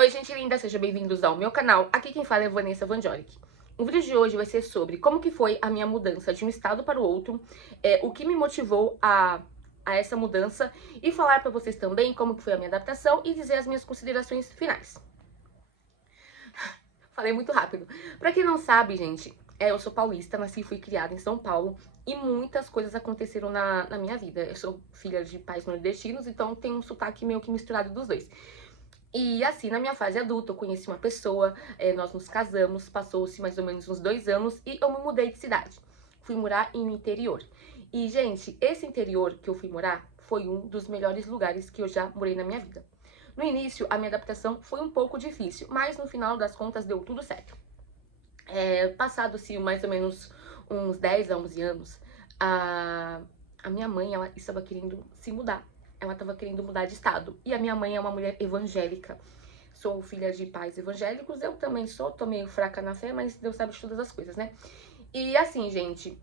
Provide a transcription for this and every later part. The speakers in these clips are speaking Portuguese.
Oi, gente linda, sejam bem-vindos ao meu canal. Aqui quem fala é Vanessa Vanjolic. O vídeo de hoje vai ser sobre como que foi a minha mudança de um estado para o outro, o que me motivou a essa mudança e falar para vocês também como que foi a minha adaptação e dizer as minhas considerações finais. Falei muito rápido. Pra quem não sabe, gente, eu sou paulista, nasci e fui criada em São Paulo e muitas coisas aconteceram na minha vida. Eu sou filha de pais nordestinos, então tem um sotaque meio que misturado dos dois. E assim, na minha fase adulta, eu conheci uma pessoa, nós nos casamos, passou-se mais ou menos uns 2 anos e eu me mudei de cidade. Fui morar em um interior. E, gente, esse interior que eu fui morar foi um dos melhores lugares que eu já morei na minha vida. No início, a minha adaptação foi um pouco difícil, mas no final das contas deu tudo certo. Passado-se mais ou menos uns 10 a 11 anos, a minha mãe, ela estava querendo se mudar. Ela estava querendo mudar de estado. E a minha mãe é uma mulher evangélica. Sou filha de pais evangélicos, eu também sou, tô meio fraca na fé, mas Deus sabe de todas as coisas, né? E assim, gente,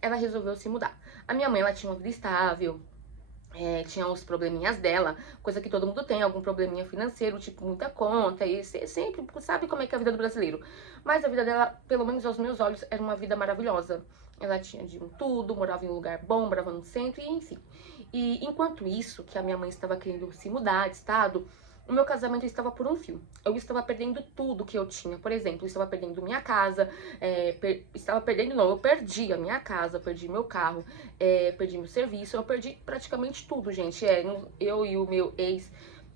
ela resolveu se mudar. A minha mãe, ela tinha uma vida estável, tinha os probleminhas dela, coisa que todo mundo tem, algum probleminha financeiro, tipo muita conta, e você sempre sabe como é que é a vida do brasileiro. Mas a vida dela, pelo menos aos meus olhos, era uma vida maravilhosa. Ela tinha de um tudo, morava em um lugar bom, morava no centro, e enfim. E enquanto isso, que a minha mãe estava querendo se mudar de estado, o meu casamento estava por um fio. Eu estava perdendo tudo que eu tinha. Por exemplo, eu estava perdendo minha casa, estava perdendo, não, eu perdi a minha casa, perdi meu carro, perdi meu serviço, eu perdi praticamente tudo, gente. Eu e o meu ex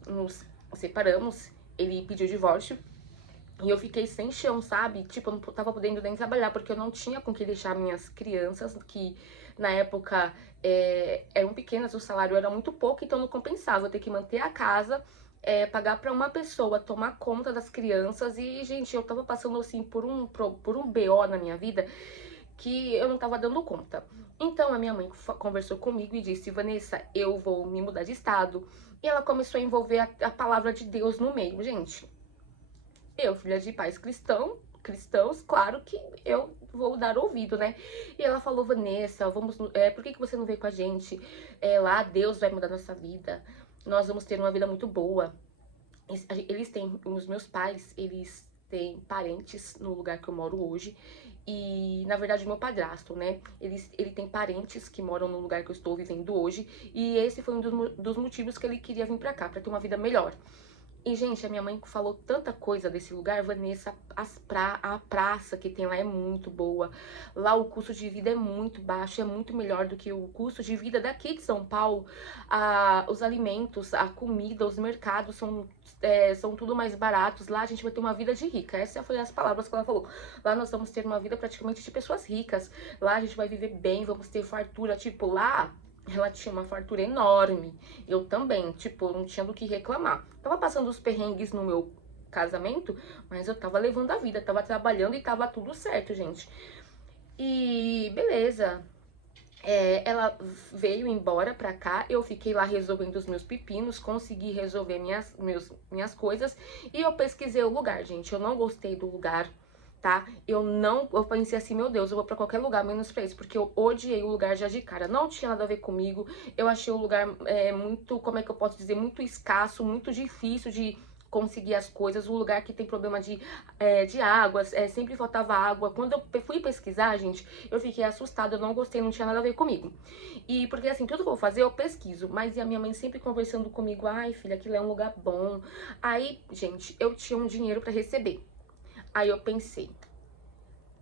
nos separamos, ele pediu divórcio. E eu fiquei sem chão, sabe? Tipo, eu não tava podendo nem trabalhar, porque eu não tinha com que deixar minhas crianças, que na época eram pequenas, o salário era muito pouco, então não compensava eu ter que manter a casa, pagar pra uma pessoa tomar conta das crianças. E, gente, eu tava passando, assim, por um BO na minha vida que eu não tava dando conta. Então, a minha mãe conversou comigo e disse: Vanessa, eu vou me mudar de estado. E ela começou a envolver a palavra de Deus no meio, gente. Eu, filha de pais cristãos, claro que eu vou dar ouvido, né? E ela falou: Vanessa, por que você não veio com a gente? Lá Deus vai mudar nossa vida. Nós vamos ter uma vida muito boa. Os meus pais, eles têm parentes no lugar que eu moro hoje. E, na verdade, o meu padrasto, né? Ele tem parentes que moram no lugar que eu estou vivendo hoje. E esse foi um dos motivos que ele queria vir pra cá, pra ter uma vida melhor. E, gente, a minha mãe falou tanta coisa desse lugar. Vanessa, a praça que tem lá é muito boa. Lá o custo de vida é muito baixo, é muito melhor do que o custo de vida daqui de São Paulo. Os alimentos, a comida, os mercados são tudo mais baratos. Lá a gente vai ter uma vida de rica. Essas foram as palavras que ela falou. Lá nós vamos ter uma vida praticamente de pessoas ricas. Lá a gente vai viver bem, vamos ter fartura. Tipo, lá ela tinha uma fartura enorme. Eu também, tipo, não tinha do que reclamar. Tava passando os perrengues no meu casamento, mas eu tava levando a vida, tava trabalhando e tava tudo certo, gente. E beleza. Ela veio embora pra cá, eu fiquei lá resolvendo os meus pepinos, consegui resolver minhas coisas e eu pesquisei o lugar, gente. Eu não gostei do lugar, tá? Eu pensei assim, meu Deus, eu vou pra qualquer lugar, menos pra isso, porque eu odiei o lugar já de cara. Não tinha nada a ver comigo, eu achei o lugar muito, como é que eu posso dizer, muito escasso, muito difícil de conseguir as coisas. Um lugar que tem problema de água, sempre faltava água. Quando eu fui pesquisar, gente, eu fiquei assustada, eu não gostei, não tinha nada a ver comigo. E porque assim, tudo que eu vou fazer, eu pesquiso. Mas e a minha mãe sempre conversando comigo: ai, filha, aquilo é um lugar bom. Aí, gente, eu tinha um dinheiro pra receber. Aí eu pensei: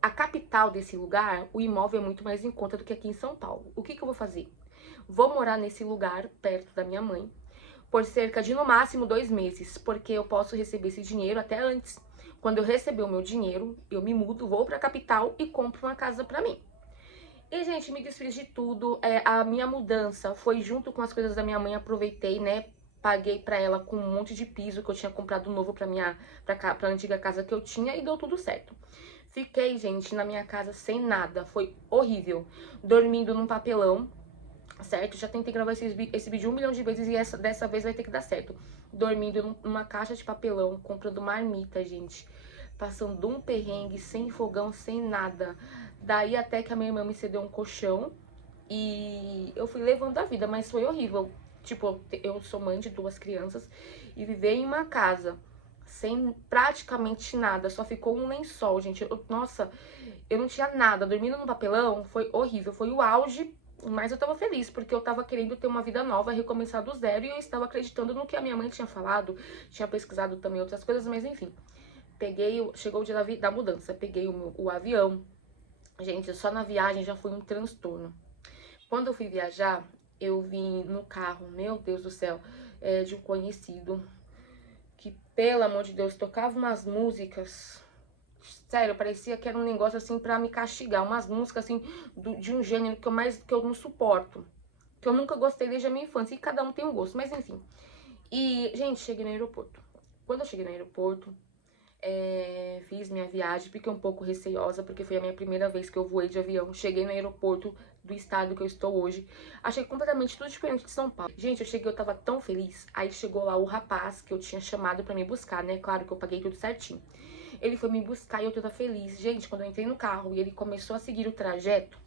a capital desse lugar, o imóvel é muito mais em conta do que aqui em São Paulo. O que que eu vou fazer? Vou morar nesse lugar, perto da minha mãe, por cerca de, no máximo, 2 meses, porque eu posso receber esse dinheiro até antes. Quando eu receber o meu dinheiro, eu me mudo, vou pra capital e compro uma casa pra mim. E, gente, me desfiz de tudo. A minha mudança foi junto com as coisas da minha mãe, aproveitei, né? Paguei pra ela com um monte de piso que eu tinha comprado novo pra antiga casa que eu tinha e deu tudo certo. Fiquei, gente, na minha casa sem nada, foi horrível. Dormindo num papelão, certo? Já tentei gravar esse vídeo 1 milhão de vezes e dessa vez vai ter que dar certo. Dormindo numa caixa de papelão, comprando marmita, gente. Passando um perrengue, sem fogão, sem nada. Daí até que a minha irmã me cedeu um colchão e eu fui levando a vida, mas foi horrível. Tipo, eu sou mãe de 2 crianças e viver em uma casa sem praticamente nada, só ficou um lençol, gente. Nossa, eu não tinha nada, dormindo no papelão, foi horrível, foi o auge, mas eu tava feliz, porque eu tava querendo ter uma vida nova, recomeçar do zero, e eu estava acreditando no que a minha mãe tinha falado, tinha pesquisado também outras coisas, mas enfim. Chegou o dia da mudança, peguei o avião, gente, só na viagem já foi um transtorno. Quando eu fui viajar, eu vim no carro, meu Deus do céu, de um conhecido, que, pelo amor de Deus, tocava umas músicas, sério, parecia que era um negócio assim pra me castigar, umas músicas assim, de um gênero que eu não suporto, que eu nunca gostei desde a minha infância, e cada um tem um gosto, mas enfim. E, gente, cheguei no aeroporto. Quando eu cheguei no aeroporto, fiz minha viagem, fiquei um pouco receosa, porque foi a minha primeira vez que eu voei de avião. Cheguei no aeroporto do estado que eu estou hoje, achei completamente tudo diferente de São Paulo. Gente, eu cheguei, eu tava tão feliz, aí chegou lá o rapaz que eu tinha chamado pra me buscar, né, claro que eu paguei tudo certinho. Ele foi me buscar e eu toda feliz. Gente, quando eu entrei no carro e ele começou a seguir o trajeto,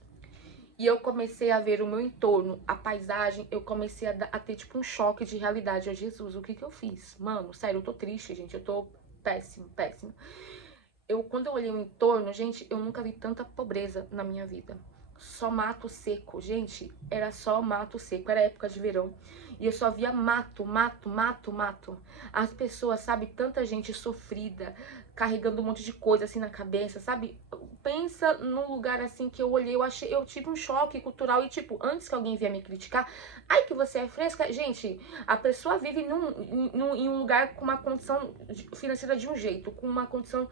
e eu comecei a ver o meu entorno, a paisagem, eu comecei a ter tipo um choque de realidade. Oh, Jesus, o que que eu fiz? Mano, sério, eu tô triste, gente, eu tô péssimo, péssimo. Quando eu olhei o entorno, gente, eu nunca vi tanta pobreza na minha vida. Só mato seco, gente, era só mato seco, era época de verão. E eu só via mato, mato, mato, mato. As pessoas, sabe, tanta gente sofrida, carregando um monte de coisa assim na cabeça, sabe? Pensa num lugar assim que eu olhei, eu tive um choque cultural e tipo, antes que alguém vier me criticar, ai que você é fresca, gente, a pessoa vive em um lugar com uma condição financeira de um jeito, com uma condição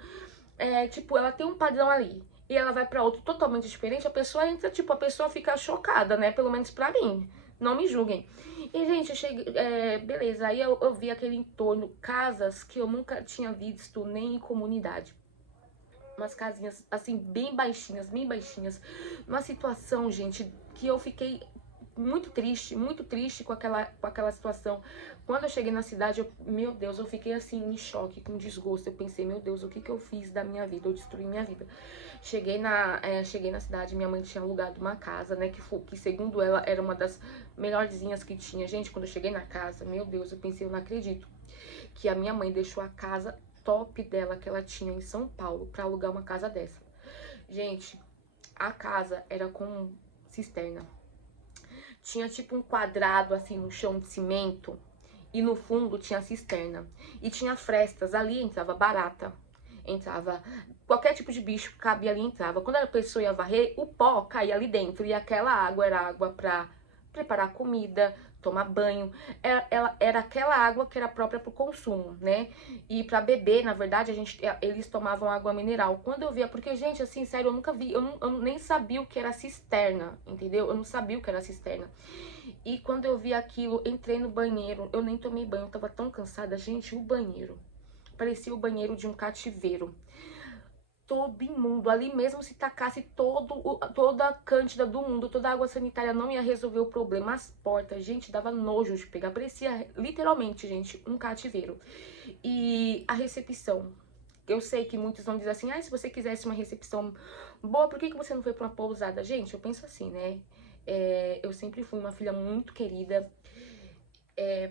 tipo, ela tem um padrão ali e ela vai pra outro totalmente diferente, a pessoa entra, tipo, a pessoa fica chocada, né? Pelo menos pra mim. Não me julguem. E, gente, eu cheguei, beleza, aí eu vi aquele entorno, casas que eu nunca tinha visto nem em comunidade. Umas casinhas, assim, bem baixinhas, bem baixinhas. Uma situação, gente, que eu fiquei muito triste com aquela situação. Quando eu cheguei na cidade, meu Deus, eu fiquei assim em choque, com desgosto. Eu pensei, meu Deus, o que que eu fiz da minha vida? Eu destruí minha vida. Cheguei na cidade, minha mãe tinha alugado uma casa, né, que segundo ela era uma das melhorzinhas que tinha. Gente, quando eu cheguei na casa, meu Deus, eu pensei, eu não acredito que a minha mãe deixou a casa top dela que ela tinha em São Paulo pra alugar uma casa dessa. Gente, a casa era com cisterna. Tinha tipo um quadrado assim no chão de cimento e no fundo tinha cisterna. E tinha frestas, ali entrava barata, entrava qualquer tipo de bicho que cabia ali, entrava. Quando a pessoa ia varrer, o pó caía ali dentro e aquela água era água pra preparar comida, tomar banho. Era aquela água que era própria para o consumo, né? E para beber, na verdade, eles tomavam água mineral. Quando eu via, porque, gente, assim, sério, eu nunca vi, eu nem sabia o que era cisterna, entendeu? Eu não sabia o que era cisterna. E quando eu vi aquilo, entrei no banheiro, eu nem tomei banho, eu tava tão cansada. Gente, o banheiro parecia o banheiro de um cativeiro. Todo imundo, ali mesmo se tacasse toda a cândida do mundo, toda a água sanitária não ia resolver o problema. As portas, gente, dava nojo de pegar, parecia literalmente, gente, um cativeiro. E a recepção, eu sei que muitos vão dizer assim, se você quisesse uma recepção boa, por que você não foi pra uma pousada? Gente, eu penso assim, né, eu sempre fui uma filha muito querida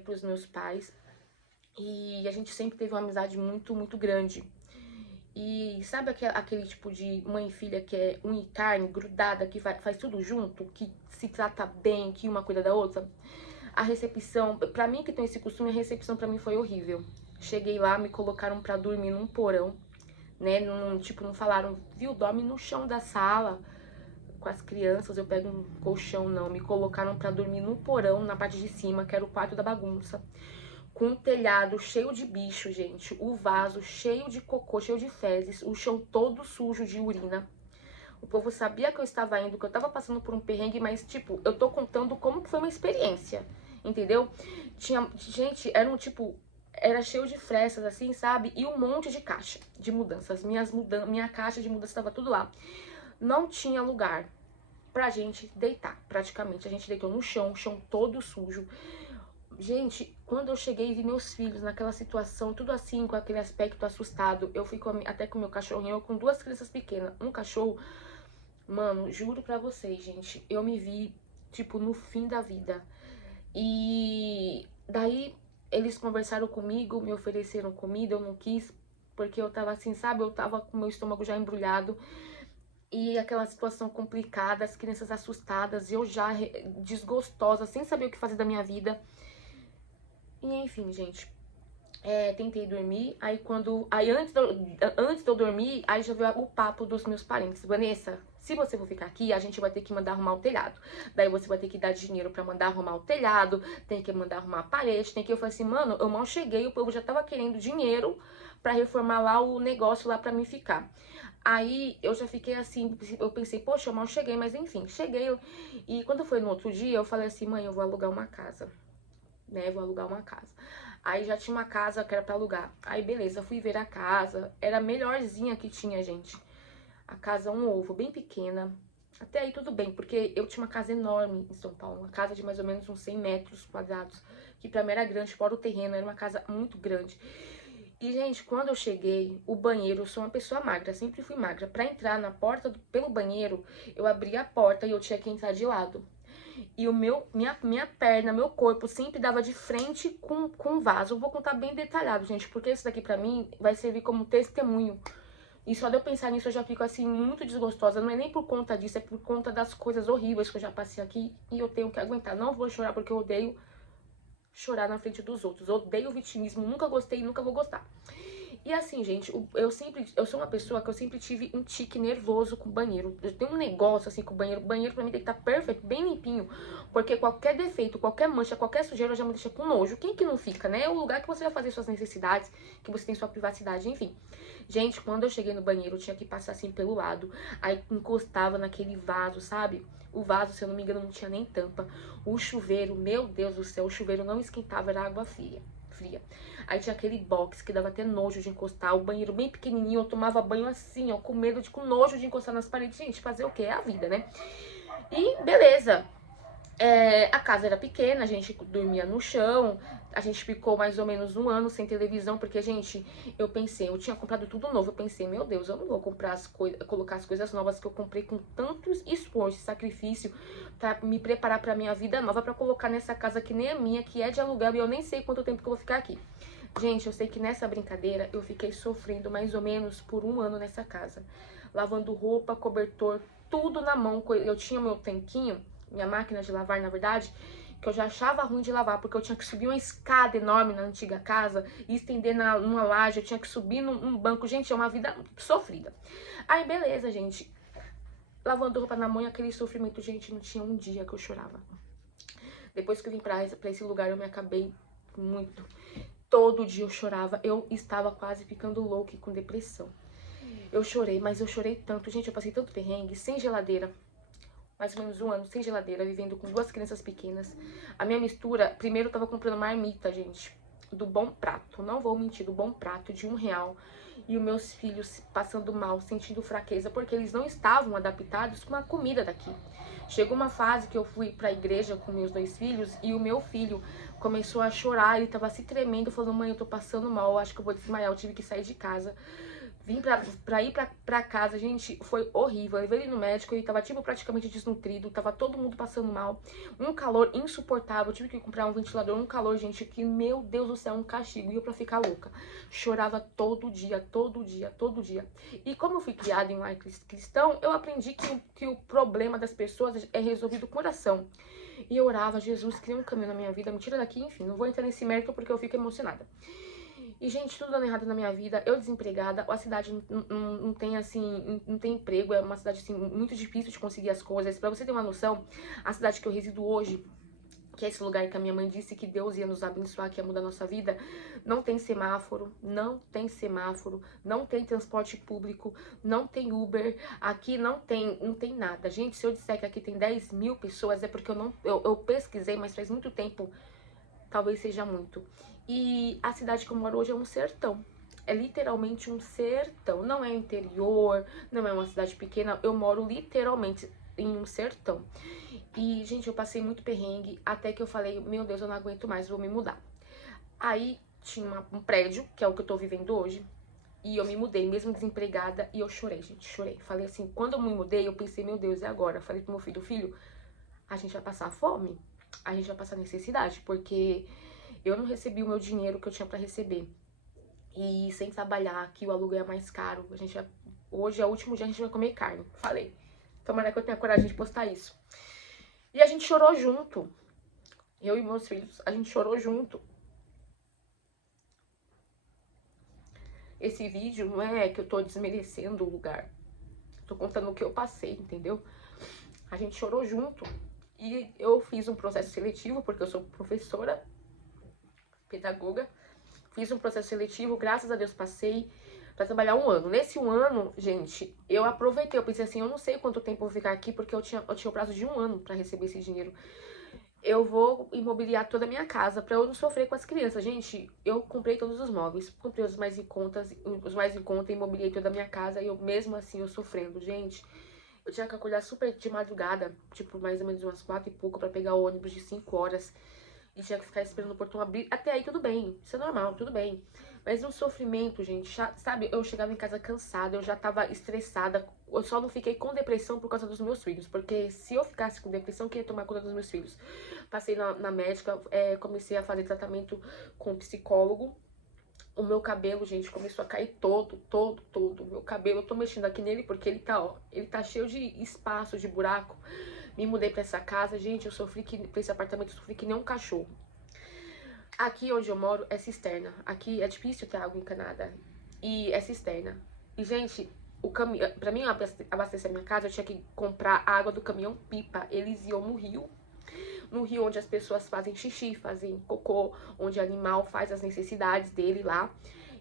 pros meus pais, e a gente sempre teve uma amizade muito, muito grande. E sabe aquele tipo de mãe e filha que é unha e carne, grudada, que faz tudo junto, que se trata bem, que uma cuida da outra? A recepção, pra mim que tem esse costume, a recepção pra mim foi horrível. Cheguei lá, me colocaram pra dormir num porão, né? Tipo, não falaram, viu, dorme no chão da sala com as crianças, eu pego um colchão, não. Me colocaram pra dormir no porão, na parte de cima, que era o quarto da bagunça, com o telhado cheio de bicho, gente, o vaso cheio de cocô, cheio de fezes, o chão todo sujo de urina. O povo sabia que eu estava indo, que eu estava passando por um perrengue, mas, tipo, eu tô contando como que foi uma experiência, entendeu? Gente, era cheio de frestas, assim, sabe? E um monte de caixa de mudanças. Minha caixa de mudança estava tudo lá. Não tinha lugar pra gente deitar, praticamente. A gente deitou no chão, o chão todo sujo. Gente, quando eu cheguei e vi meus filhos naquela situação, tudo assim, com aquele aspecto assustado, eu fui até com o meu cachorrinho, eu com duas crianças pequenas, um cachorro, mano, juro pra vocês, gente, eu me vi, tipo, no fim da vida. E daí Eles conversaram comigo, me ofereceram comida, eu não quis, porque eu tava assim, sabe? Eu tava com meu estômago já embrulhado. E aquela situação complicada, as crianças assustadas, eu já desgostosa, sem saber o que fazer da minha vida. E enfim, gente, tentei dormir, aí antes de eu dormir, aí já veio o papo dos meus parentes. Vanessa, se você for ficar aqui, a gente vai ter que mandar arrumar o telhado. Daí você vai ter que dar dinheiro pra mandar arrumar o telhado, tem que mandar arrumar a parede, tem que... Eu falei assim, mano, eu mal cheguei, o povo já tava querendo dinheiro pra reformar lá o negócio lá pra mim ficar. Aí eu já fiquei assim, eu pensei, poxa, eu mal cheguei, mas enfim, cheguei. E quando foi no outro dia, eu falei assim, mãe, eu vou alugar uma casa, né? Vou alugar uma casa. Aí já tinha uma casa que era pra alugar. Aí beleza, fui ver a casa. Era a melhorzinha que tinha, gente. A casa um ovo, bem pequena. Até aí tudo bem, porque eu tinha uma casa enorme em São Paulo. Uma casa de mais ou menos uns 100 metros quadrados. Que pra mim era grande, fora o terreno. Era uma casa muito grande. E, gente, quando eu cheguei, o banheiro, eu sou uma pessoa magra, sempre fui magra. Pra entrar na porta, pelo banheiro, eu abri a porta e eu tinha que entrar de lado. E minha perna, meu corpo sempre dava de frente com o vaso. Eu vou contar bem detalhado, gente, porque isso daqui pra mim vai servir como testemunho. E só de eu pensar nisso eu já fico assim muito desgostosa. Não é nem por conta disso, é por conta das coisas horríveis que eu já passei aqui e eu tenho que aguentar. Não vou chorar porque eu odeio chorar na frente dos outros. Eu odeio o vitimismo, nunca gostei e nunca vou gostar. E assim, gente, eu sou uma pessoa que eu sempre tive um tique nervoso com o banheiro. Eu tenho um negócio assim com o banheiro. O banheiro pra mim tem que estar perfeito, bem limpinho. Porque qualquer defeito, qualquer mancha, qualquer sujeira já me deixa com nojo. Quem que não fica, né? É o lugar que você vai fazer suas necessidades, que você tem sua privacidade, enfim. Gente, quando eu cheguei no banheiro, eu tinha que passar assim pelo lado. Aí encostava naquele vaso, sabe? O vaso, se eu não me engano, não tinha nem tampa. O chuveiro, meu Deus do céu, o chuveiro não esquentava, era água fria. Aí tinha aquele box que dava até nojo de encostar, o banheiro bem pequenininho, eu tomava banho assim, ó, com nojo de encostar nas paredes. Gente, fazer o quê? É a vida, né? E beleza. A casa era pequena, a gente dormia no chão, a gente ficou mais ou menos um ano sem televisão, porque, gente, eu pensei, eu tinha comprado tudo novo, eu pensei, meu Deus, eu não vou comprar colocar as coisas novas que eu comprei com tanto esforço e sacrifício pra me preparar pra minha vida nova, pra colocar nessa casa que nem a minha, que é de aluguel, e eu nem sei quanto tempo que eu vou ficar aqui. Gente, eu sei que nessa brincadeira eu fiquei sofrendo mais ou menos por um ano nessa casa, lavando roupa, cobertor, tudo na mão. Eu tinha meu tanquinho, minha máquina de lavar, na verdade, que eu já achava ruim de lavar, porque eu tinha que subir uma escada enorme na antiga casa e estender numa laje, eu tinha que subir num banco. Gente, é uma vida sofrida. Aí, beleza, gente. Lavando roupa na mão e aquele sofrimento, gente, não tinha um dia que eu chorava. Depois que eu vim pra esse lugar, eu me acabei muito. Todo dia eu chorava, eu estava quase ficando louca e com depressão. Eu chorei, mas eu chorei tanto. Gente, eu passei tanto perrengue, sem geladeira. Mais ou menos um ano sem geladeira, vivendo com duas crianças pequenas. A minha mistura, primeiro eu tava comprando marmita, gente, do Bom Prato. Não vou mentir, do Bom Prato, de R$1. E os meus filhos passando mal, sentindo fraqueza, porque eles não estavam adaptados com a comida daqui. Chegou uma fase que eu fui pra igreja com meus dois filhos e o meu filho começou a chorar, ele tava se tremendo, falando, mãe, eu tô passando mal, eu acho que eu vou desmaiar, eu tive que sair de casa. Vim pra ir pra casa, gente, foi horrível. Eu levei ele no médico, ele tava, tipo, praticamente desnutrido, tava todo mundo passando mal. Um calor insuportável, eu tive que comprar um ventilador, um calor, gente, que, meu Deus do céu, um castigo. E eu pra ficar louca. Chorava todo dia, todo dia, todo dia. E como eu fui criada em um lar cristão, eu aprendi que o problema das pessoas é resolvido com oração. E eu orava, Jesus, cria um caminho na minha vida, me tira daqui, enfim, não vou entrar nesse mérito porque eu fico emocionada. E, gente, tudo dando errado na minha vida, eu desempregada, a cidade não tem, assim, não tem emprego, é uma cidade, assim, muito difícil de conseguir as coisas. Pra você ter uma noção, a cidade que eu resido hoje, que é esse lugar que a minha mãe disse que Deus ia nos abençoar, que ia mudar a nossa vida, não tem semáforo, não tem semáforo, não tem transporte público, não tem Uber, aqui não tem nada. Gente, se eu disser que aqui tem 10 mil pessoas, é porque eu pesquisei, mas faz muito tempo, talvez seja muito. E a cidade que eu moro hoje é um sertão. É literalmente um sertão. Não é interior, não é uma cidade pequena. Eu moro literalmente em um sertão. E, gente, eu passei muito perrengue até que eu falei, meu Deus, eu não aguento mais, vou me mudar. Aí tinha um prédio, que é o que eu tô vivendo hoje. E eu me mudei, mesmo desempregada, e eu chorei, gente, chorei. Falei assim, quando eu me mudei, eu pensei, meu Deus, e agora? Falei pro meu filho, filho, a gente vai passar fome, a gente vai passar necessidade, porque Eu não recebi o meu dinheiro que eu tinha pra receber. E sem trabalhar, que o aluguel é mais caro. Hoje é o último dia, a gente vai comer carne. Falei. Tomara que eu tenha coragem de postar isso. E a gente chorou junto. Eu e meus filhos, a gente chorou junto. Esse vídeo não é que eu tô desmerecendo o lugar. Tô contando o que eu passei, entendeu? A gente chorou junto. E eu fiz um processo seletivo, porque eu sou professora, pedagoga. Fiz um processo seletivo, graças a Deus passei pra trabalhar 1 ano. Nesse 1 ano, gente, eu aproveitei. Eu pensei assim, eu não sei quanto tempo eu vou ficar aqui, porque eu tinha o prazo de 1 ano pra receber esse dinheiro. Eu vou imobiliar toda a minha casa pra eu não sofrer com as crianças. Gente, eu comprei todos os móveis, comprei os mais em conta, imobiliei toda a minha casa e eu mesmo assim eu sofrendo. Gente, eu tinha que acordar super de madrugada, tipo mais ou menos umas 4 e pouco pra pegar o ônibus de 5 horas. E tinha que ficar esperando o portão abrir. Até aí tudo bem, isso é normal, tudo bem. Mas um sofrimento, gente, sabe? Eu chegava em casa cansada, eu já tava estressada. Eu só não fiquei com depressão por causa dos meus filhos. Porque se eu ficasse com depressão, eu queria tomar conta dos meus filhos. Passei na médica, comecei a fazer tratamento com psicólogo. O meu cabelo, gente, começou a cair todo. O meu cabelo, eu tô mexendo aqui nele porque ele tá, ó, ele tá cheio de espaço, de buraco. Me mudei pra essa casa, gente, pra esse apartamento, eu sofri que nem um cachorro. Aqui onde eu moro é cisterna. Aqui é difícil ter água encanada. E é cisterna. E, gente, pra mim abastecer a minha casa, eu tinha que comprar água do caminhão pipa. Eles iam no rio. No rio onde as pessoas fazem xixi, fazem cocô, onde o animal faz as necessidades dele lá.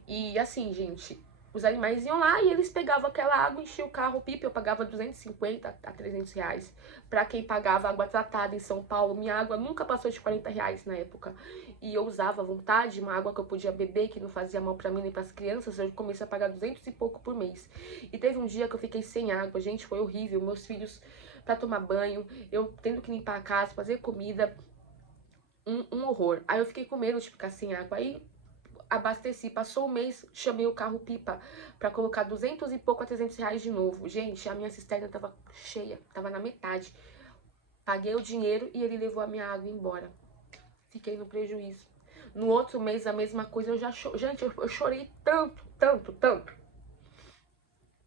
E assim, gente, os animais iam lá e eles pegavam aquela água, enchiam o carro pipa. Eu pagava 250 a 300 reais. Pra quem pagava água tratada em São Paulo, minha água nunca passou de 40 reais na época. E eu usava à vontade, uma água que eu podia beber, que não fazia mal pra mim nem pras crianças. Eu comecei a pagar 200 e pouco por mês. E teve um dia que eu fiquei sem água, gente, foi horrível. Meus filhos pra tomar banho, eu tendo que limpar a casa, fazer comida, um horror. Aí eu fiquei com medo de ficar sem água. Aí abasteci, passou um mês, chamei o carro pipa pra colocar 200 e pouco a 300 reais de novo. Gente, a minha cisterna tava cheia, tava na metade. Paguei o dinheiro e ele levou a minha água embora. Fiquei no prejuízo. No outro mês, a mesma coisa, gente, eu chorei tanto.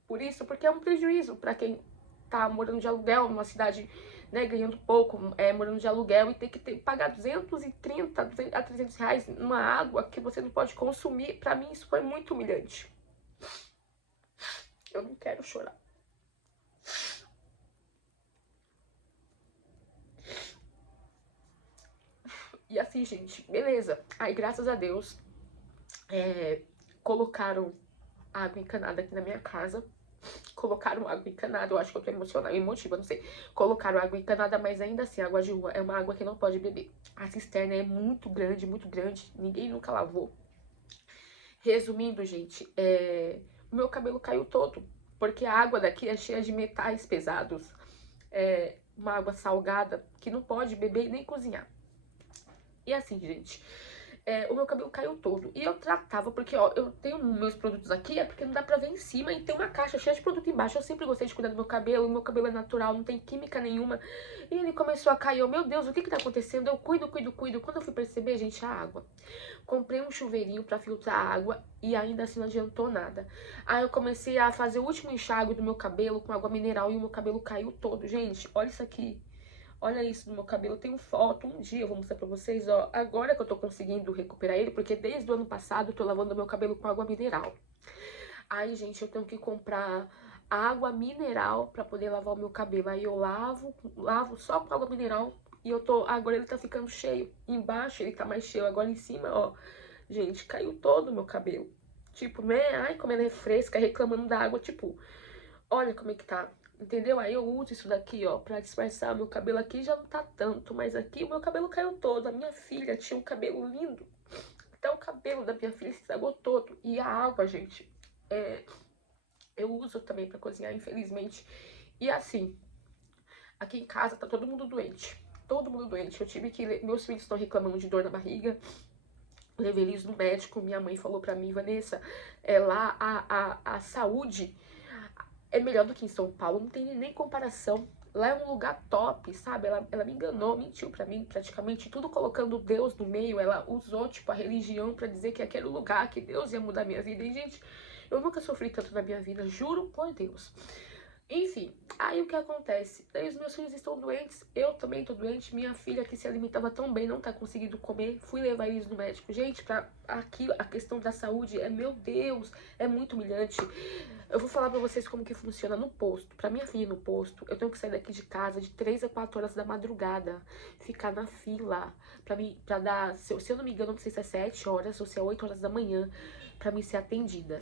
Por isso, porque é um prejuízo pra quem tá morando de aluguel numa cidade, né, ganhando pouco, morando de aluguel e ter que pagar 230 a 300 reais numa água que você não pode consumir. Pra mim isso foi muito humilhante. Eu não quero chorar. E assim, gente, beleza. Aí, graças a Deus, colocaram água encanada aqui na minha casa. Colocaram água encanada, eu acho que eu tô emotiva, não sei. Colocaram água encanada, mas ainda assim, água de rua é uma água que não pode beber. A cisterna é muito grande, ninguém nunca lavou. Resumindo, gente, o meu cabelo caiu todo, porque a água daqui é cheia de metais pesados. É uma água salgada que não pode beber e nem cozinhar. E assim, gente, o meu cabelo caiu todo. E eu tratava, porque, ó, eu tenho meus produtos aqui, é porque não dá pra ver em cima e tem uma caixa cheia de produto embaixo. Eu sempre gostei de cuidar do meu cabelo é natural, não tem química nenhuma. E ele começou a cair, eu, meu Deus, o que que tá acontecendo? Eu cuido. Quando eu fui perceber, gente, a água. Comprei um chuveirinho pra filtrar a água e ainda assim não adiantou nada. Aí eu comecei a fazer o último enxágue do meu cabelo com água mineral e o meu cabelo caiu todo. Gente, olha isso aqui. Olha isso no meu cabelo, eu tenho foto, um dia eu vou mostrar pra vocês, ó. Agora que eu tô conseguindo recuperar ele, porque desde o ano passado eu tô lavando meu cabelo com água mineral. Aí, gente, eu tenho que comprar água mineral pra poder lavar o meu cabelo. Aí eu lavo só com água mineral e agora ele tá ficando cheio. Embaixo ele tá mais cheio, agora em cima, ó. Gente, caiu todo o meu cabelo. Tipo, né? Ai, como ele é fresca, reclamando da água, tipo, olha como é que tá. Entendeu? Aí eu uso isso daqui, ó, pra disfarçar. Meu cabelo aqui já não tá tanto, mas aqui o meu cabelo caiu todo. A minha filha tinha um cabelo lindo. Até o cabelo da minha filha se estragou todo. E a água, gente, eu uso também pra cozinhar, infelizmente. E assim, aqui em casa tá todo mundo doente. Todo mundo doente. Eu tive que... Meus filhos estão reclamando de dor na barriga. Levei eles no médico. Minha mãe falou pra mim, Vanessa, lá a saúde... é melhor do que em São Paulo, não tem nem comparação. Lá é um lugar top, sabe? Ela me enganou, mentiu pra mim, praticamente, tudo colocando Deus no meio. Ela usou, tipo, a religião pra dizer que aquele lugar, que Deus ia mudar minha vida. E, gente, eu nunca sofri tanto na minha vida, juro por Deus. Enfim, aí o que acontece? Daí os meus filhos estão doentes, eu também tô doente, minha filha que se alimentava tão bem não tá conseguindo comer, fui levar eles no médico. Gente, aqui a questão da saúde meu Deus, é muito humilhante. Eu vou falar pra vocês como que funciona no posto. Pra minha filha ir no posto, eu tenho que sair daqui de casa de 3 a 4 horas da madrugada, ficar na fila, pra dar, se eu não me engano, não sei se é 7 horas ou se é 8 horas da manhã, pra mim ser atendida.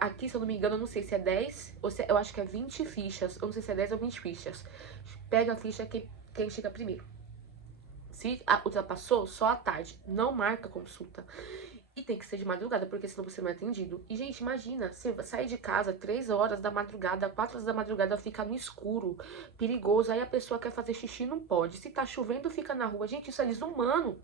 Aqui, se eu não me engano, eu não sei se é 10 ou se eu acho que é 20 fichas. Eu não sei se é 10 ou 20 fichas. Pega a ficha quem chega primeiro. Se ultrapassou, só à tarde. Não marca consulta. E tem que ser de madrugada, porque senão você não é atendido. E, gente, imagina, você sair de casa 3 horas da madrugada, 4 horas da madrugada, fica no escuro, perigoso. Aí a pessoa quer fazer xixi, não pode. Se tá chovendo, fica na rua. Gente, isso é desumano,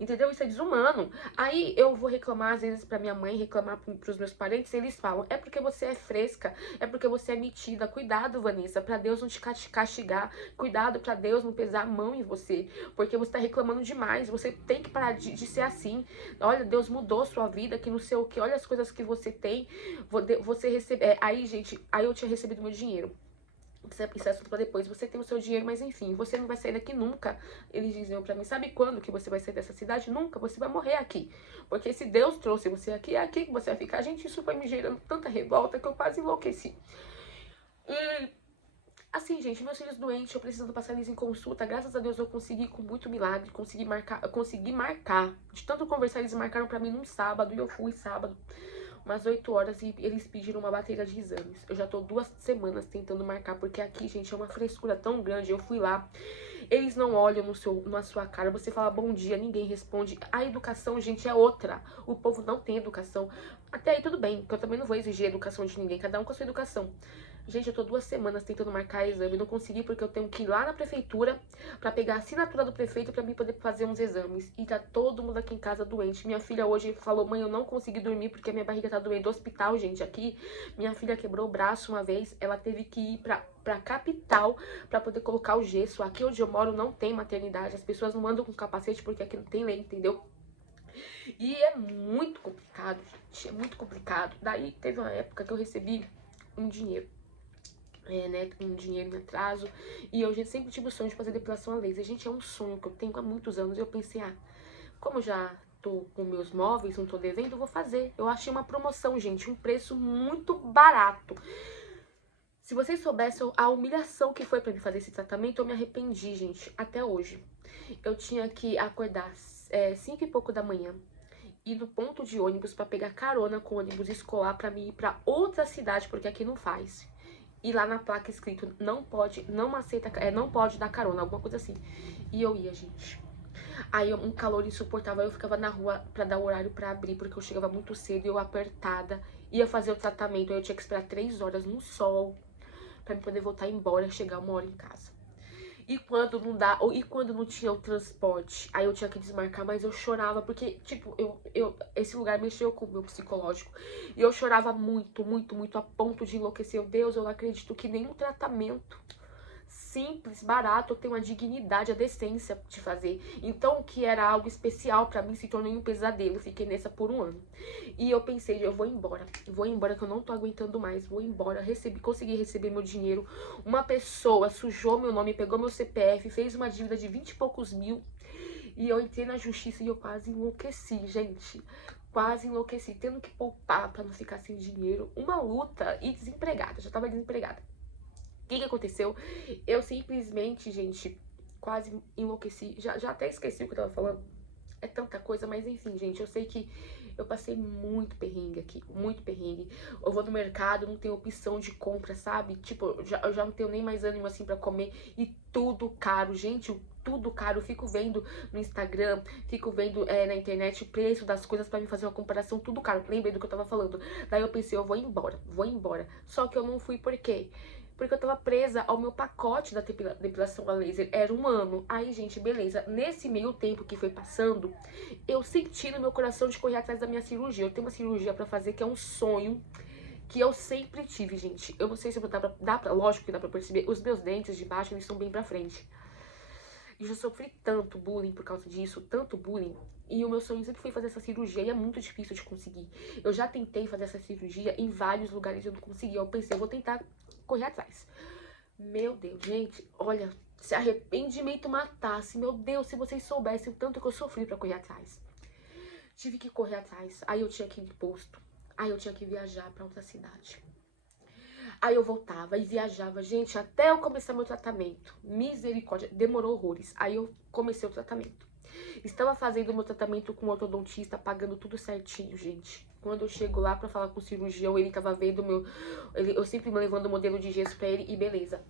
entendeu? Isso é desumano. Aí eu vou reclamar, às vezes, pra minha mãe, reclamar pros meus parentes, eles falam, é porque você é fresca, é porque você é metida. Cuidado, Vanessa, pra Deus não te castigar. Cuidado pra Deus não pesar a mão em você, porque você tá reclamando demais. Você tem que parar de ser assim. Olha, Deus mudou sua vida, que não sei o que, olha as coisas que você tem, você recebe, aí, gente, aí eu tinha recebido meu dinheiro. Isso é assunto pra depois. Você tem o seu dinheiro, mas enfim, você não vai sair daqui nunca. Eles diziam pra mim, sabe quando que você vai sair dessa cidade? Nunca, você vai morrer aqui. Porque se Deus trouxe você aqui, é aqui que você vai ficar. Gente, isso foi me gerando tanta revolta que eu quase enlouqueci. E assim, gente, meus filhos doentes, eu precisando passar eles em consulta. Graças a Deus eu consegui com muito milagre, consegui marcar. De tanto conversar, eles marcaram pra mim num sábado, e eu fui sábado, umas 8 horas, e eles pediram uma bateria de exames. Eu já tô 2 semanas tentando marcar, porque aqui, gente, é uma frescura tão grande. Eu fui lá, eles não olham na sua cara, você fala bom dia, ninguém responde. A educação, gente, é outra. O povo não tem educação. Até aí tudo bem, porque eu também não vou exigir a educação de ninguém, cada um com a sua educação. Gente, eu tô 2 semanas tentando marcar exame, não consegui porque eu tenho que ir lá na prefeitura pra pegar a assinatura do prefeito pra mim poder fazer uns exames. E tá todo mundo aqui em casa doente. Minha filha hoje falou, mãe, eu não consegui dormir porque a minha barriga tá doendo. Hospital, gente, aqui, minha filha quebrou o braço uma vez, ela teve que ir pra capital pra poder colocar o gesso. Aqui onde eu moro não tem maternidade, as pessoas não andam com capacete porque aqui não tem lei, entendeu? E é muito complicado, gente, é muito complicado. Daí teve uma época que eu recebi um dinheiro. Né, um dinheiro em atraso, e eu sempre tive o sonho de fazer depilação a laser. Gente, é um sonho que eu tenho há muitos anos, e eu pensei, como eu já tô com meus móveis, não tô devendo, eu vou fazer. Eu achei uma promoção, gente, um preço muito barato. Se vocês soubessem a humilhação que foi pra mim fazer esse tratamento, eu me arrependi, gente, até hoje. Eu tinha que acordar 5 e pouco da manhã, ir no ponto de ônibus pra pegar carona com ônibus escolar pra mim ir pra outra cidade, porque aqui não faz. E lá na placa escrito, não pode, não aceita, não pode dar carona, alguma coisa assim. E eu ia, gente. Aí um calor insuportável, eu ficava na rua pra dar o horário pra abrir, porque eu chegava muito cedo e eu apertada. Ia fazer o tratamento, aí eu tinha que esperar 3 horas no sol pra poder voltar embora, chegar 1 hora em casa. E quando não dá, e quando não tinha o transporte, aí eu tinha que desmarcar, mas eu chorava, porque, tipo, esse lugar mexeu com o meu psicológico. E eu chorava muito, muito, muito, a ponto de enlouquecer. Deus, eu não acredito que nenhum tratamento simples, barato, eu tenho a dignidade, a decência de fazer. Então, o que era algo especial pra mim se tornou um pesadelo. Eu fiquei nessa por 1 ano. E eu pensei, eu vou embora que eu não tô aguentando mais, vou embora. Consegui receber meu dinheiro. Uma pessoa sujou meu nome, pegou meu CPF, fez uma dívida de 20 e poucos mil. E eu entrei na justiça e eu quase enlouqueci, gente. Quase enlouqueci, tendo que poupar pra não ficar sem dinheiro. Uma luta, e desempregada, já tava desempregada. O que aconteceu? Eu simplesmente, gente, quase enlouqueci. Já até esqueci o que eu tava falando. É tanta coisa, mas enfim, gente, eu sei que eu passei muito perrengue aqui, muito perrengue. Eu vou no mercado, não tenho opção de compra, sabe? Tipo, eu já não tenho nem mais ânimo assim pra comer. E tudo caro, gente, tudo caro. Eu fico vendo no Instagram, fico vendo na internet o preço das coisas pra me fazer uma comparação, tudo caro. Lembrei do que eu tava falando. Daí eu pensei, eu vou embora, vou embora. Só que eu não fui, por quê? Porque eu tava presa ao meu pacote da depilação a laser, era 1 ano. Aí, gente, beleza. Nesse meio tempo que foi passando, eu senti no meu coração de correr atrás da minha cirurgia. Eu tenho uma cirurgia pra fazer que é um sonho, que eu sempre tive, gente. Eu não sei se lógico que dá pra perceber, os meus dentes de baixo, eles estão bem pra frente. E eu já sofri tanto bullying por causa disso, tanto bullying. E o meu sonho sempre foi fazer essa cirurgia e é muito difícil de conseguir. Eu já tentei fazer essa cirurgia em vários lugares e eu não consegui. Eu pensei, eu vou tentar correr atrás. Meu Deus, gente, olha, se arrependimento matasse, meu Deus, se vocês soubessem o tanto que eu sofri pra correr atrás. Tive que correr atrás, aí eu tinha que ir no posto, aí eu tinha que viajar pra outra cidade. Aí eu voltava e viajava, gente, até eu começar meu tratamento. Misericórdia, demorou horrores. Aí eu comecei o tratamento. Estava fazendo meu tratamento com o ortodontista, pagando tudo certinho, gente. Quando eu chego lá pra falar com o cirurgião, ele tava vendo eu sempre me levando o modelo de gesso pra ele e beleza.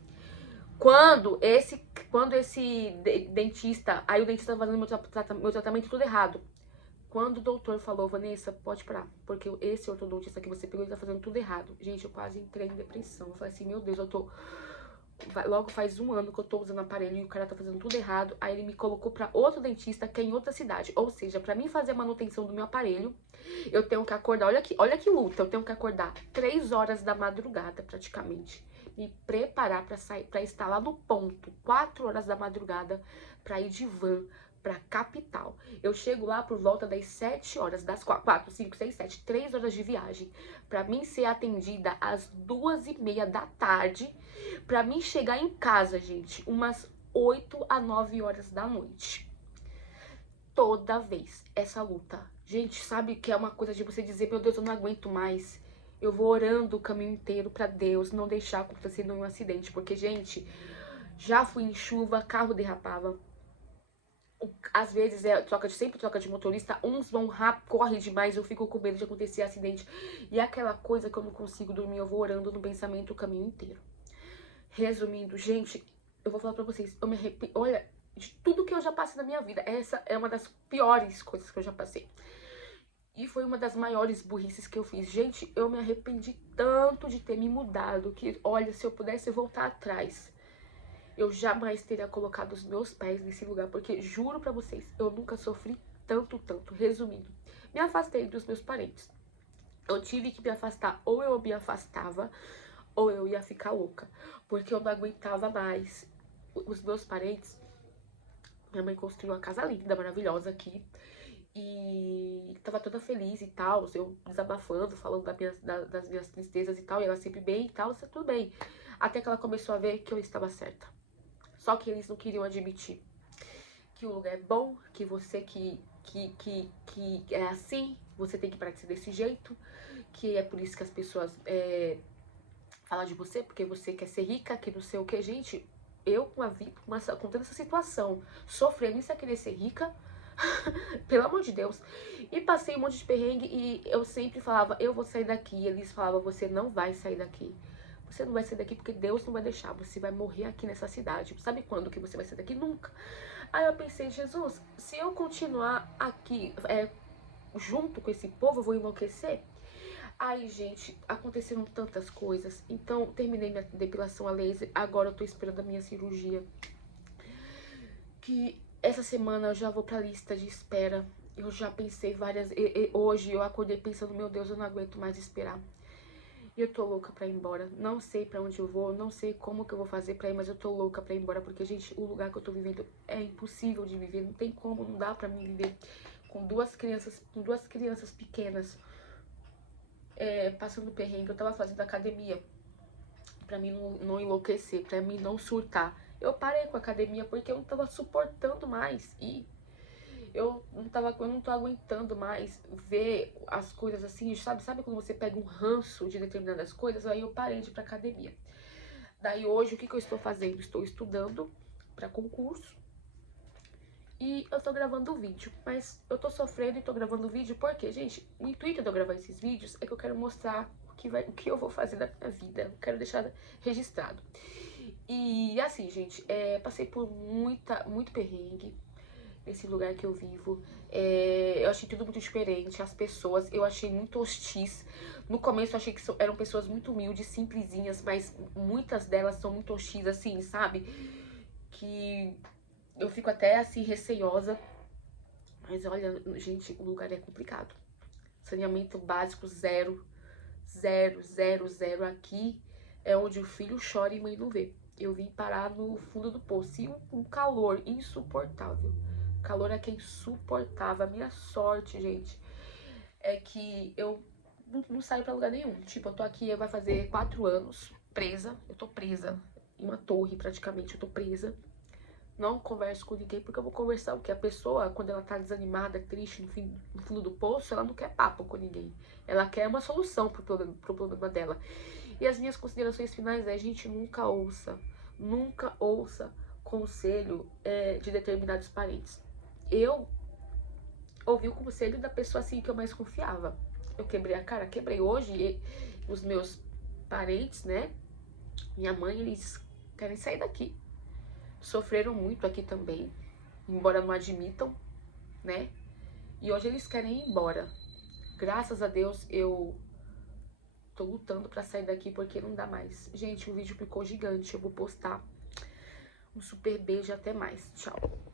Quando esse dentista, aí o dentista tava fazendo meu tratamento tudo errado. Quando o doutor falou, Vanessa, pode parar, porque esse ortodontista que você pegou, ele tá fazendo tudo errado. Gente, eu quase entrei em depressão. Eu falei assim, meu Deus, logo faz 1 ano que eu tô usando aparelho e o cara tá fazendo tudo errado. Aí ele me colocou pra outro dentista que é em outra cidade. Ou seja, pra mim fazer a manutenção do meu aparelho, eu tenho que acordar, olha que luta, eu tenho que acordar 3 horas da madrugada praticamente. Me preparar pra sair, pra estar lá no ponto, 4 horas da madrugada, pra ir de van pra capital. Eu chego lá por volta das 7 horas, das 4, 5, 6, 7, 3 horas de viagem, pra mim ser atendida às 2h30 da tarde, pra mim chegar em casa, gente, umas 8 a 9 horas da noite. Toda vez essa luta. Gente, sabe que é uma coisa de você dizer, meu Deus, eu não aguento mais. Eu vou orando o caminho inteiro pra Deus não deixar acontecer nenhum acidente, porque, gente, já fui em chuva, carro derrapava. Às vezes sempre troca de motorista, uns vão rápido, corre demais, eu fico com medo de acontecer acidente. E é aquela coisa que eu não consigo dormir, eu vou orando no pensamento o caminho inteiro. Resumindo, gente, eu vou falar pra vocês, eu me arrependo, olha, de tudo que eu já passei na minha vida, essa é uma das piores coisas que eu já passei. E foi uma das maiores burrices que eu fiz. Gente, eu me arrependi tanto de ter me mudado, que, olha, se eu pudesse voltar atrás, eu jamais teria colocado os meus pés nesse lugar, porque juro pra vocês, eu nunca sofri tanto. Resumindo, me afastei dos meus parentes. Eu tive que me afastar, ou eu me afastava, ou eu ia ficar louca, porque eu não aguentava mais. Os meus parentes, minha mãe construiu uma casa linda, maravilhosa aqui, e tava toda feliz e tal, eu desabafando, falando das minhas tristezas e tal, e ela sempre bem e tal, tudo bem. Até que ela começou a ver que eu estava certa. Só que eles não queriam admitir que o lugar é bom, que você que é assim, você tem que parecer desse jeito, que é por isso que as pessoas falam de você, porque você quer ser rica, que não sei o que. Gente, eu com toda essa situação, sofrendo isso, querer ser rica, pelo amor de Deus. E passei um monte de perrengue e eu sempre falava, eu vou sair daqui. E eles falavam, você não vai sair daqui. Você não vai sair daqui porque Deus não vai deixar. Você vai morrer aqui nessa cidade. Sabe quando que você vai sair daqui? Nunca. Aí eu pensei, Jesus, se eu continuar aqui junto com esse povo, eu vou enlouquecer? Aí, gente, aconteceram tantas coisas. Então, terminei minha depilação a laser. Agora eu tô esperando a minha cirurgia. Que essa semana eu já vou pra lista de espera. Eu já pensei hoje eu acordei pensando, meu Deus, eu não aguento mais esperar. E eu tô louca pra ir embora. Não sei pra onde eu vou, não sei como que eu vou fazer pra ir, mas eu tô louca pra ir embora. Porque, gente, o lugar que eu tô vivendo é impossível de viver. Não tem como, não dá pra mim viver com duas crianças pequenas. Passando perrengue. Eu tava fazendo academia pra mim não enlouquecer, pra mim não surtar. Eu parei com a academia porque eu não tava suportando mais. E eu não tô aguentando mais ver as coisas assim, sabe quando você pega um ranço de determinadas coisas? Aí eu parei de ir pra academia. Daí hoje, o que eu estou fazendo? Estou estudando pra concurso e eu tô gravando vídeo. Mas eu tô sofrendo e tô gravando vídeo porque, gente, o intuito de eu gravar esses vídeos é que eu quero mostrar o que eu vou fazer da minha vida. Eu quero deixar registrado. E assim, gente, passei por muito perrengue nesse lugar que eu vivo. Eu achei tudo muito diferente. As pessoas, eu achei muito hostis. No começo eu achei que eram pessoas muito humildes, simplesinhas, mas muitas delas são muito hostis, assim, sabe? Que eu fico até assim, receiosa. Mas olha, gente, o lugar é complicado. Saneamento básico, zero. Zero, zero, zero. Aqui é onde o filho chora e mãe não vê. Eu vim parar no fundo do poço. E um calor insuportável. O calor aqui é insuportável. A minha sorte, gente, é que eu não saio pra lugar nenhum. Tipo, eu tô aqui, vai fazer 4 anos presa. Eu tô presa em uma torre, praticamente. Eu tô presa. Não converso com ninguém, porque eu vou conversar. Porque a pessoa, quando ela tá desanimada, triste, no fundo do poço, ela não quer papo com ninguém. Ela quer uma solução pro problema dela. E as minhas considerações finais é, gente, nunca ouça conselho de determinados parentes. Eu ouvi o conselho da pessoa assim que eu mais confiava. Eu quebrei a cara, quebrei. Hoje, os meus parentes, né, minha mãe, eles querem sair daqui. Sofreram muito aqui também, embora não admitam, né? E hoje eles querem ir embora. Graças a Deus eu tô lutando pra sair daqui porque não dá mais. Gente, o vídeo ficou gigante, eu vou postar. Um super beijo, até mais. Tchau.